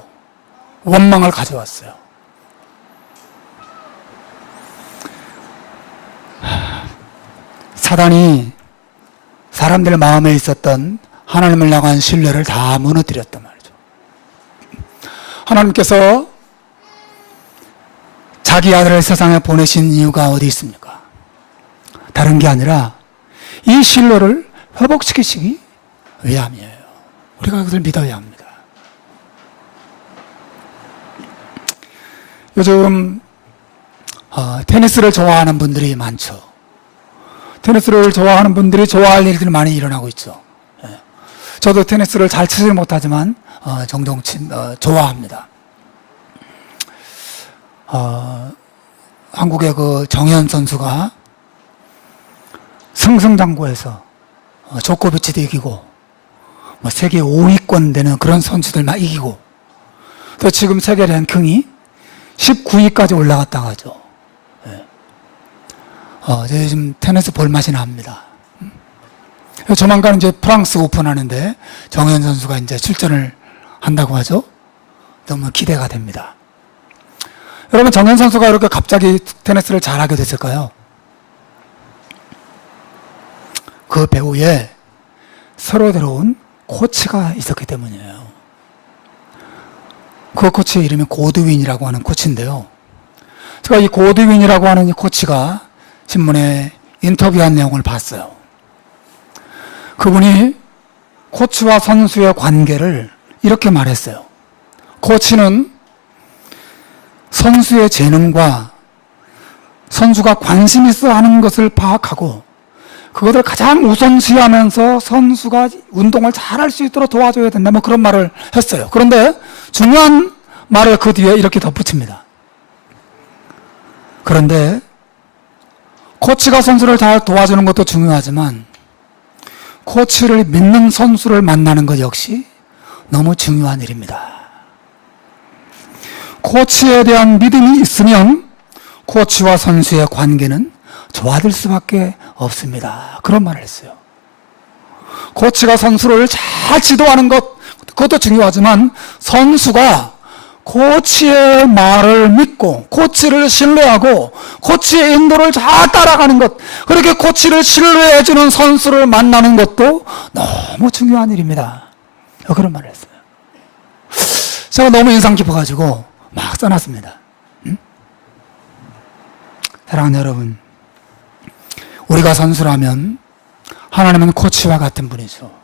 원망을 가져왔어요. 사단이 사람들 마음에 있었던 하나님을 향한 신뢰를 다 무너뜨렸단 말이죠. 하나님께서 자기 아들을 세상에 보내신 이유가 어디 있습니까? 다른 게 아니라 이 신뢰를 회복시키시기 위함이에요. 우리가 그것을 믿어야 합니다. 요즘 테니스를 좋아하는 분들이 많죠. 테니스를 좋아하는 분들이 좋아할 일들이 많이 일어나고 있죠. 저도 테니스를 잘 치지 못하지만 종종 좋아합니다. 한국의 그 정현 선수가 승승장구해서 조코비치도 이기고 세계 5위권 되는 그런 선수들 막 이기고 또 지금 세계 랭킹이 19위까지 올라갔다고 하죠. 제가 지금 테니스 볼맛이 납니다. 조만간 이제 프랑스 오픈 하는데 정현 선수가 이제 출전을 한다고 하죠. 너무 기대가 됩니다. 여러분, 정현 선수가 이렇게 갑자기 테니스를 잘하게 됐을까요? 그 배우에 새로 들어온 코치가 있었기 때문이에요. 그 코치의 이름이 고드윈이라고 하는 코치인데요. 제가 이 고드윈이라고 하는 이 코치가 신문에 인터뷰한 내용을 봤어요. 그분이 코치와 선수의 관계를 이렇게 말했어요. 코치는 선수의 재능과 선수가 관심 있어 하는 것을 파악하고 그것을 가장 우선시하면서 선수가 운동을 잘할 수 있도록 도와줘야 된다. 뭐 그런 말을 했어요. 그런데 중요한 말을 그 뒤에 이렇게 덧붙입니다. 그런데 코치가 선수를 잘 도와주는 것도 중요하지만 코치를 믿는 선수를 만나는 것 역시 너무 중요한 일입니다. 코치에 대한 믿음이 있으면 코치와 선수의 관계는 좋아질 수밖에 없습니다. 그런 말을 했어요. 코치가 선수를 잘 지도하는 것, 그것도 중요하지만 선수가 코치의 말을 믿고 코치를 신뢰하고 코치의 인도를 잘 따라가는 것, 그렇게 코치를 신뢰해주는 선수를 만나는 것도 너무 중요한 일입니다. 그런 말을 했어요. 제가 너무 인상 깊어가지고 막 써놨습니다. 사랑하는 여러분, 우리가 선수라면 하나님은 코치와 같은 분이죠.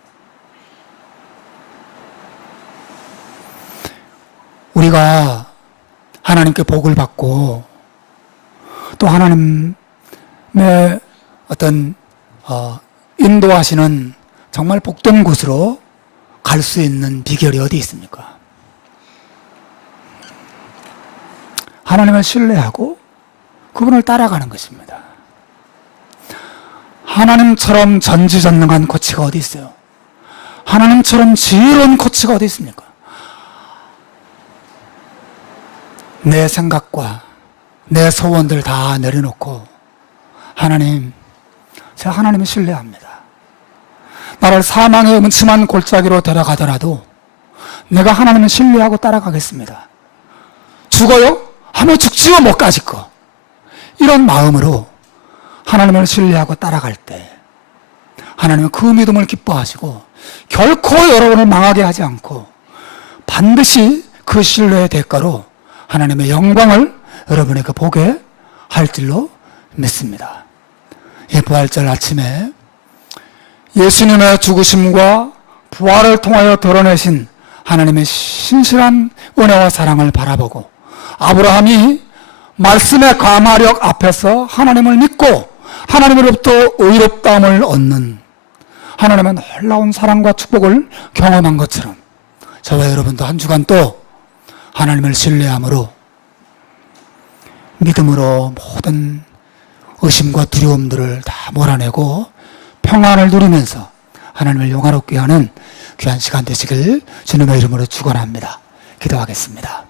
우리가 하나님께 복을 받고 또 하나님의 어떤 인도하시는 정말 복된 곳으로 갈 수 있는 비결이 어디 있습니까? 하나님을 신뢰하고 그분을 따라가는 것입니다. 하나님처럼 전지전능한 코치가 어디 있어요? 하나님처럼 지혜로운 코치가 어디 있습니까? 내 생각과 내 소원들 다 내려놓고 하나님, 제가 하나님을 신뢰합니다. 나를 사망의 음침한 골짜기로 데려가더라도 내가 하나님을 신뢰하고 따라가겠습니다. 죽어요? 하면 죽지요, 못 가질 거. 이런 마음으로 하나님을 신뢰하고 따라갈 때 하나님은 그 믿음을 기뻐하시고 결코 여러분을 망하게 하지 않고 반드시 그 신뢰의 대가로 하나님의 영광을 여러분에게 보게 할 줄로 믿습니다. 이 부활절 아침에 예수님의 죽으심과 부활을 통하여 드러내신 하나님의 신실한 은혜와 사랑을 바라보고 아브라함이 말씀의 가마력 앞에서 하나님을 믿고 하나님으로부터 의롭다함을 얻는 하나님의 놀라운 사랑과 축복을 경험한 것처럼 저와 여러분도 한 주간 또 하나님을 신뢰함으로 믿음으로 모든 의심과 두려움들을 다 몰아내고 평안을 누리면서 하나님을 영화롭게 하는 귀한 시간 되시길 주님의 이름으로 축원합니다. 기도하겠습니다.